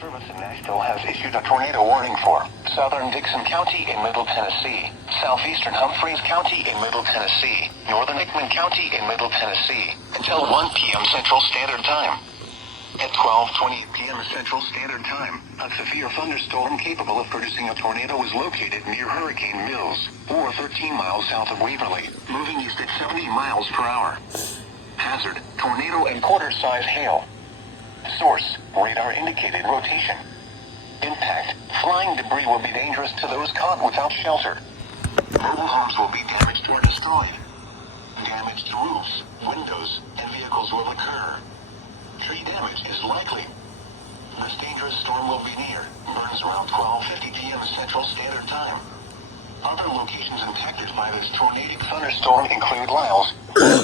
Service in Nashville has issued a tornado warning for southern Dixon County in Middle Tennessee, southeastern Humphreys County in Middle Tennessee, northern Hickman County in Middle Tennessee, until 1 p.m. Central Standard Time. At 12:20 p.m. Central Standard Time, a severe thunderstorm capable of producing a tornado is located near Hurricane Mills, or 13 miles south of Waverly, moving east at 70 miles per hour. Hazard, tornado and quarter-size hail. Source, radar indicated rotation. Impact, flying debris will be dangerous to those caught without shelter. Mobile homes will be damaged or destroyed. Damage to roofs, windows, and vehicles will occur. Tree damage is likely. This dangerous storm will be near Burns around 12:50 p.m. Central Standard Time. Other locations impacted by this tornadic thunderstorm include Lyles,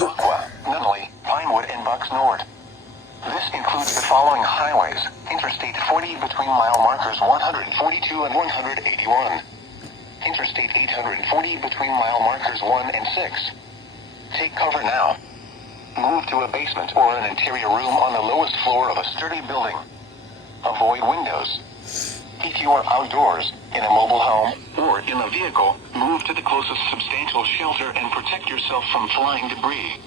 Aqua, Nunnally, Pinewood, and Bucks Nord. This includes the following highways: Interstate 40 between mile markers 142 and 181. Interstate 840 between mile markers 1 and 6. Take cover now. Move to a basement or an interior room on the lowest floor of a sturdy building. Avoid windows. If you are outdoors, in a mobile home, or in a vehicle, move to the closest substantial shelter and protect yourself from flying debris.